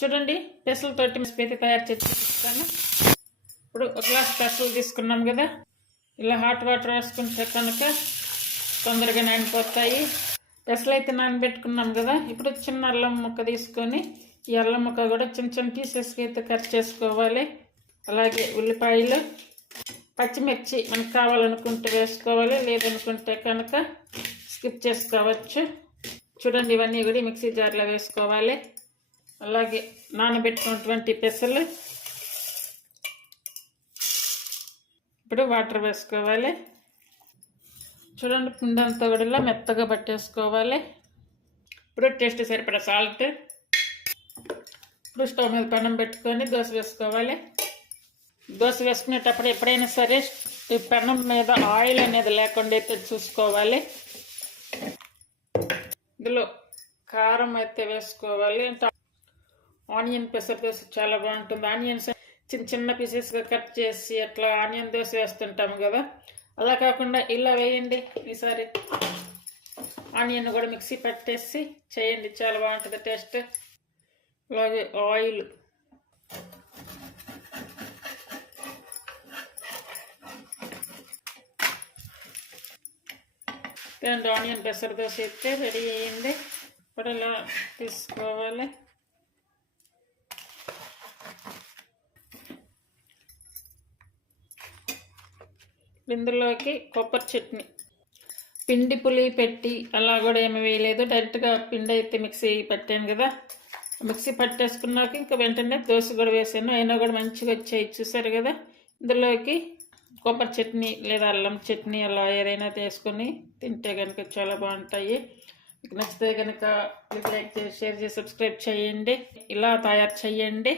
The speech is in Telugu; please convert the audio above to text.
చూడండి పెసలతోటి అయితే తయారు చేసి చూపిస్తాను. ఇప్పుడు ఒక గ్లాస్ పెసలు తీసుకున్నాం కదా ఇలా హాట్ వాటర్ వేసుకుంటే కనుక తొందరగా నానిపోతాయి. పెసలు అయితే నానబెట్టుకున్నాం కదా ఇప్పుడు చిన్న అల్లం ముక్క తీసుకొని ఈ అల్లం ముక్క కూడా చిన్న చిన్న పీసెస్కి అయితే కట్ చేసుకోవాలి. అలాగే ఉల్లిపాయలు పచ్చిమిర్చి మనకు కావాలనుకుంటే వేసుకోవాలి లేదనుకుంటే కనుక స్కిప్ చేసుకోవచ్చు. చూడండి ఇవన్నీ కూడా మిక్సీ జార్లో వేసుకోవాలి. అలాగే నానబెట్టుకున్నటువంటి పెసలు. ఇప్పుడు వాటర్ వేసుకోవాలి. చూడండి పిండి కూడా మెత్తగా పట్టేసుకోవాలి. ఇప్పుడు టేస్ట్ సరిపడే సాల్ట్. ఇప్పుడు స్టవ్ మీద పెనం పెట్టుకొని దోశ వేసుకోవాలి. దోశ వేసుకునేటప్పుడు ఎప్పుడైనా సరే ఈ పెనం మీద ఆయిల్ అనేది లేకుండా అయితే చూసుకోవాలి. ఇందులో కారం అయితే వేసుకోవాలి. అంటే ఆనియన్ పెసర దోశ చాలా బాగుంటుంది. ఆనియన్స్ చిన్న చిన్న పీసెస్గా కట్ చేసి అట్లా ఆనియన్ దోశ వేస్తుంటాము కదా. అలా కాకుండా ఇలా వేయండి ఈసారి. ఆనియన్ కూడా మిక్సీ పట్టేసి చేయండి. చాలా బాగుంటుంది టేస్ట్. అలాగే ఆయిల్. రెండు ఆనియన్ పెసర దోశ అయితే రెడీ అయ్యింది. ఇప్పుడు ఇలా తీసుకోవాలి? ఇందులోకి కొబ్బరి చట్నీ. పిండి పులి పెట్టి అలా కూడా ఏమి వేయలేదు. డైరెక్ట్గా పిండి అయితే మిక్సీ పట్టాను కదా. మిక్సీ పట్టేసుకున్నాక ఇంకా వెంటనే దోశ కూడా వేసాను. అయినా కూడా మంచిగా వచ్చాయి చూసారు కదా. ఇందులోకి కొబ్బరి చట్నీ లేదా అల్లం చట్నీ అలా ఏదైనా తీసుకొని తింటే కనుక చాలా బాగుంటాయి. మీకు నచ్చితే కనుక లైక్ చేసి షేర్ చేసి సబ్స్క్రైబ్ చేయండి. ఇలా తయారు చేయండి.